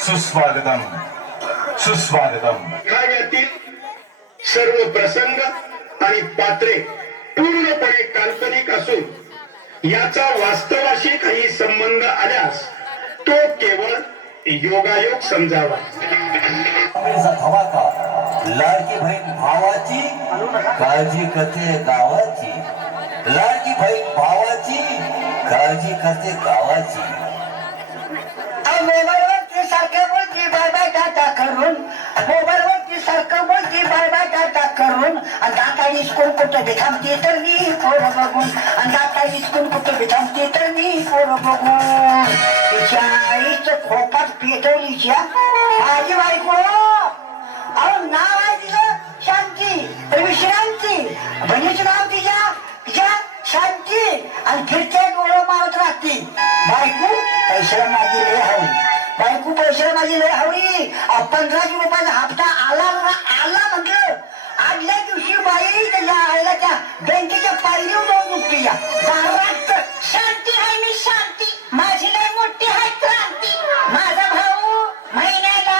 सुस्वागतम। सुस्वागतम। खाण्यातील सर्व प्रसंग आणि पात्रे पूर्णपणे काल्पनिक असून याचा वास्तवाशी काही संबंध आल्यास तो केवळ योगायोग समजावा. धमाका लाडकी बहीण भावाची काळजी करते गावाची. लाडकी बहीण भावाची काळजी करते गावाची. बाय बाय टाटा करून मोबाईलवरती सारखं बोलती बाय बाय टाटा करून. आणि दाता इसकून कुठं बी थांबते तर मी पोरं बघून. आणि दाता इसकून कुठं बी थांबते तर मी पोरं बघून. तिच्या आईचं खोपात पेटवलीच्या माझी बायको. अहो नाव आहे तिचं शांती. पण विश्रांती. बहिणीचं नाव तिच्या तिच्या शांती. आणि फिरते डोळं मारत राहते. बायको पैशाला माझी बायको पैसे माझी लय हवी. पंधराशे रुपयाचा हप्ता आला आला म्हटलं. आदल्या दिवशी बाई त्याच्या आईला त्या बँकेच्या पायरीवर जाऊन उठली. या दारात शांती आहे मी शांती. माझी लय मोठी आहे क्रांती. माझा भाऊ महिन्याला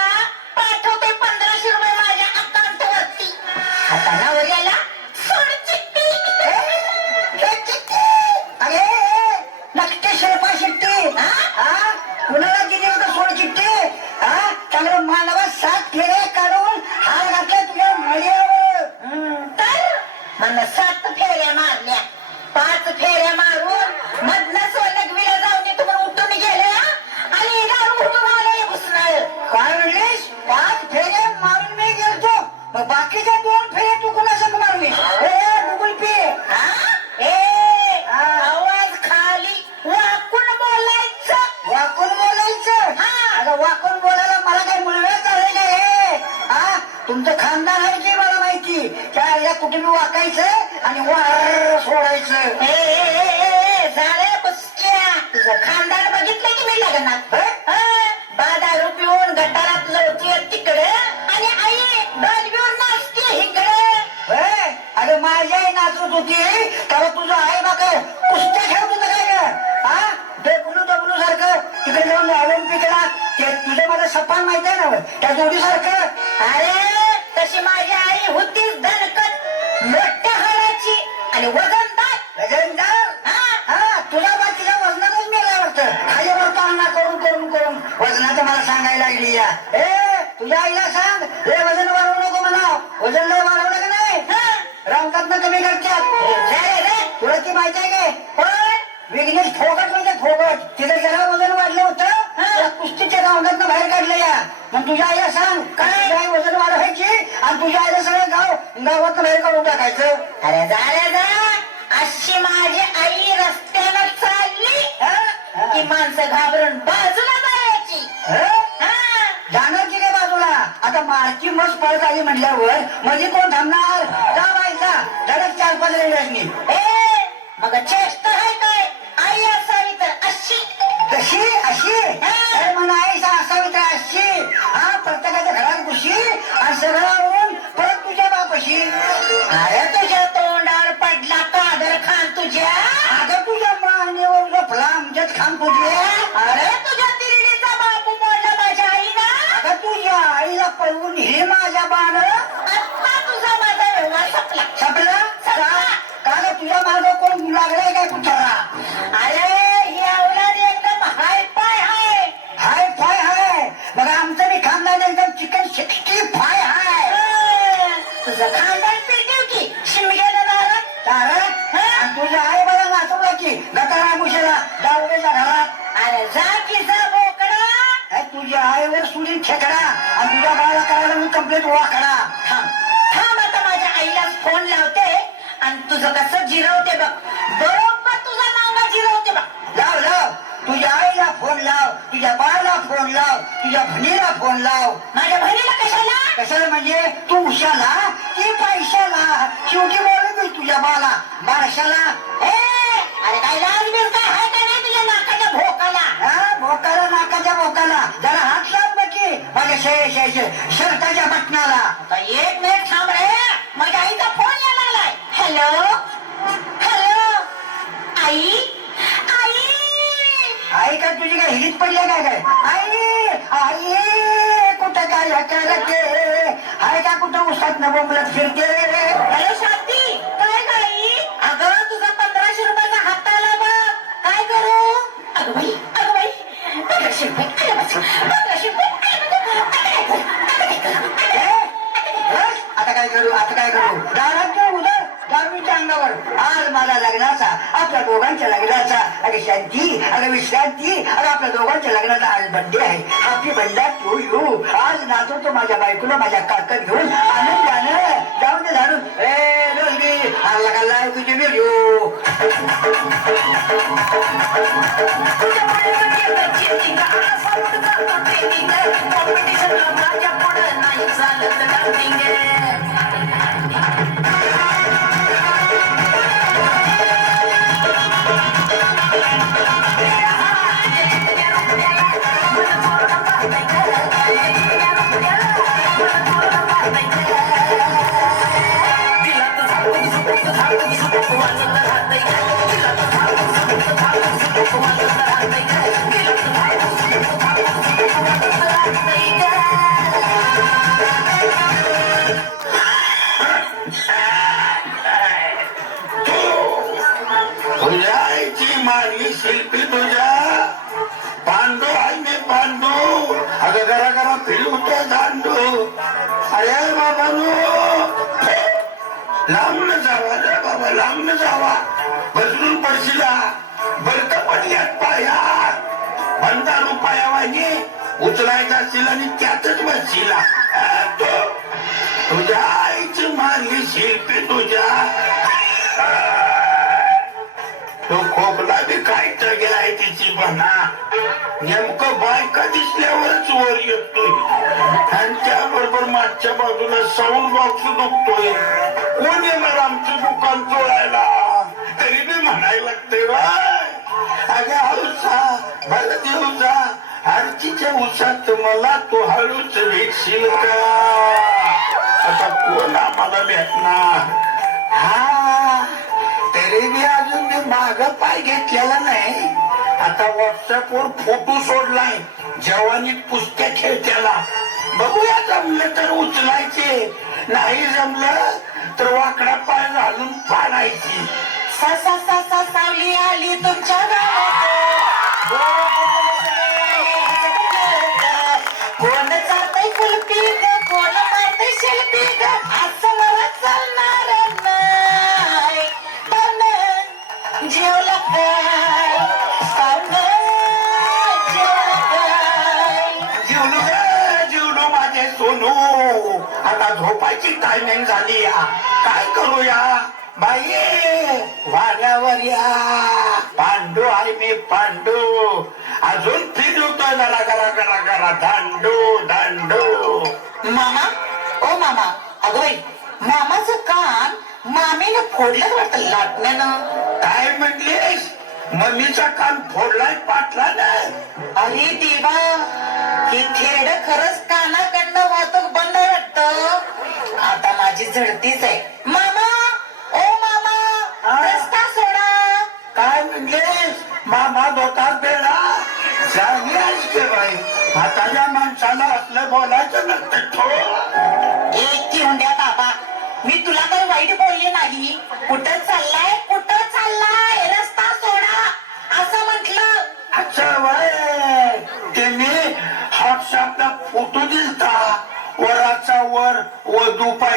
पाठवते पंधराशे रुपये माझ्या अकाउंट वरती. आता नवऱ्याला वाकून बोलायला मला मुळवे चालले का हे? हा? तुमचं खानदान आहे की मला माहिती? त्या या कुठे वाकायचं आणि वार सोडायचं झाले बसच्या तुझं खानदान बघितलं की मी लग्नात? पिऊन गटारात लवती तिकडे आणि आई डॉल घेऊन नाचते इकडे अरे माझी आई नाचत होती. तेव्हा तुझं आई बघ कुस्त्या खेळत होतं काय ग? हा? डब्लू डब्लू सारखं. तिकडे जाऊन ऑलिम्पिकला तुझं मला सपान माहीत आहे ना त्या जोडी सारखं अरे तशी माझी आई होतीच धनकट मोठ्या हाडाची आणि वजनदार. वजनदार? हा. तुझ्या बाकीच्या वजनातच मेला वाटतं खाली वर पाळणा करून करून करून. वजनाचं मला सांगायला लागली या. ए तुझ्या आईला सांग. हे वजन वाढवू नको म्हणा वजन लय वाढवलं का नाही? रंगात कमी करतात तुला ती माहिती आहे काय? पण विघ्नेश फोगट म्हणजे फोगट. तिथे जरा वजन त्या कुस्तीच्या राऊंडात बाहेर काढलं या. मग तुझ्या आईला सांग काय? काय वजन वाढवायची आणि तुझ्या आईला सगळं गाव गावात बाहेर काढून टाकायचं. अरे जा रे जा. अशी माझी आई रस्त्यानं चालली की माणसं घाबरून बाजूला जायची. जाणार की काय बाजूला? आता मारची मस्त पळत आली म्हटल्यावर म्हणजे कोण थांबणार? जा बाई जा. धडक चार पाच रेल्वेजनी ए मग দান করবে आणि तुझ्या बाळाला करायला मी कंप्लीट वाकडा थांब. थांब आता माझ्या आईला फोन लावते आणि तुझं कसं जिरवते बघ. बरोबर तुझा मांगा जिरवते बघ. लाव लाव. तुझ्या आईला फोन लाव. तुझ्या बाळाला फोन लाव. तुझ्या बहिणीला फोन लाव. माझ्या बहिणीला कशाला? कशाला म्हणजे? तू उशाला की पैशाला शेवटी बोलू मी तुझ्या बाला बारशाला ए अरे काय लाज बिल काय आहे का नाही तुझ्या नाकाच्या भोकाला हा भोकाला नाकाच्या भोकाला जरा हात लाव बकी माझ्या शे शर्टाच्या बटनाला. आता एक मिनिट थांब रे. माझ्या आईचा फोन यायला लागलाय. हॅलो हॅलो आई? आई? आई का तुझी काय हिरीत पडले काय काय? आई? आई? कुठं काय करते आहे? का कुठं उसात न बोंबलत फिरते? हॅलो शांती काय गाई अगं तुझा पंधराशे रुपयाचा हप्ता आला बघ. काय करू? अगं बाई अगं बाई पंधराशे रुपये. पंधराशे रुपये आले माझे. आता काय करू ए, उदर दारूच्या अंगावर. आज माझा लग्नाचा आपल्या दोघांच्या लग्नाचा. अगे शांती अगं विश्रांती. अगं आपल्या दोघांच्या लग्नाचा आज बड्डे आहे. हॅपी बंडा तू यू आज नाचवतो माझ्या बायकोला माझ्या काकत घेऊन. आनंदानं जाऊन दे झाडून. ए डोलगी आला का लाय तुझे व्हिडिओ तुझ्या आईची मारली शिल्पी तुझ्या. पांडू आहे पांडू. अगं घरा घरा फिरवतो दांडू. अरे बाबानो लांब न जावा रे बाबा लांब न जावा. बसरून पडशिला. बरक पडल्यात पाया. बंदा रुपया वाहिनी उचलायचा असेल आणि त्यातच बसशिला. तुझ्या आईची मारली शिल्पी तुझ्या. तो खोकला बी काय तगेल आहे तिची बना नेमकं बायका दिसल्यावरच वर येतोय. त्यांच्या बरोबर मागच्या बाजूला साऊंड बॉक्स दुखतोय. कोण येणार आमचं दुकान चोळायला? तरी बी म्हणायला लागते बाय. अगं हळूचा भर देऊचा आरतीच्या उसात मला तो हळूच भेटशील का? आता कोण आम्हाला भेटणार? हा. तरी मी अजून मी माग पाय घेतलेला नाही. आता व्हॉट्सअपवर फोटो सोडलाय. जवानी कुस्त्या खेळत्याला बघूया जमलं तर उचलायचे. नाही जमलं तर वाकडा पाय घालून पाडायची. सा सा सा सा सावली आली तुमच्या गावात. टायमिंग झाली. काय करूया बाई वाड्यावर या. पांडू आहे मी पांडू. अजून फिरवतो जरा करा करा करा दांडू दांडू. मामा ओ मामा अगं बाई मामाचं कान मामीनं फोडलं वाटतं लाटण्यानं. काय म्हणलीस मम्मीचा कान फोडलाय पाटला नाही अरे देवा ही थेरड खरंच कानाकडनं वाहतूक बंद वाटत. माझी झडतीच आहे. मामा! ओ मामा! रस्ता सोडा! काय म्हणलीस मामा धोतात बेडा चांगली असते बाई. म्हाताऱ्या माणसाला असलं बोलायचं नसतं.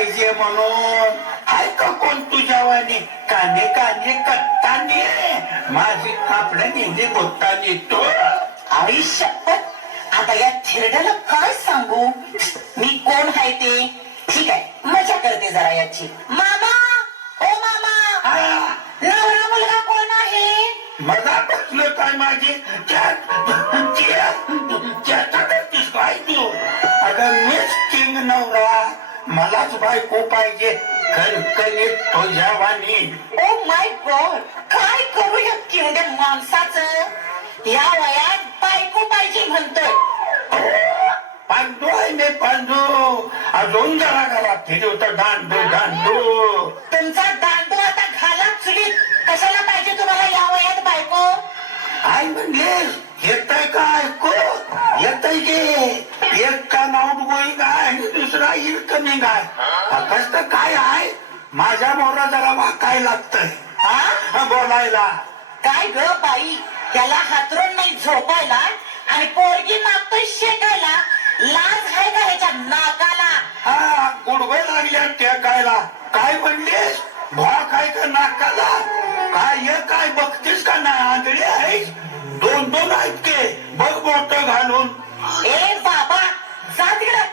पाहिजे म्हणून. आहे का कोण तुझ्या वाणी? काने काने कत्तानी. माझी कापड नेली बोलतानी तो? आई शपथ. आता या थिरड्याला काय सांगू? मी कोण आहे ते? ठीक आहे मजा करते जरा याची. मामा! ओ मामा! नवरा मुलगा कोण आहे? मगापासून काय माझी? त्याच्यातच काय तू. अगं मीच किंग नवरा. मलाच बायको पाहिजे. कणकणीत तुझ्या वाणी ओ माय गॉड काय करू या किंड्या माणसाचं? या वयात बायको पाहिजे म्हणतोय. पांडू आहे मी पांडू. अजून जरा घरात फिरवतो दांडू दांडू. तुमचा दांडू आता घाला चुलीत. कशाला पाहिजे तुम्हाला या वयात बायको? आई म्हणलीस येतय का ऐकू येतय की. एक का नाऊट गोईंग आहे आणि दुसरा इनकमिंग आहे कसं काय आहे? माझ्या मोरा जरा वाकाय लागतंय. हा? बोलायला. काय ग बाई? त्याला हातरून नाही झोपायला आणि पोरगी मागतोय शेकायला. लाज आहे का ह्याच्या नाकाला? हा गुडघे लागल्या टेकायला. काय म्हणलीस? भा काय का नाकाला? काय काय बघतीस का नाही? आंधळी आहेस? दोन दोन आहेत के बघ मोठ घालून. ए बाबा जा तिकडं.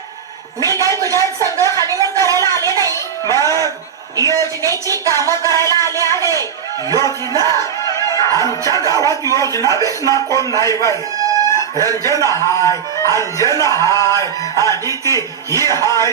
मी काय तुझ्या संघ हनीमून करायला आले नाही. मग? योजनेची कामं करायला आले आहे. योजना? आमच्या गावात योजना बीच ना कोण नाही बाई. रंजन हाय अंजन हाय आणि ती ही हाय.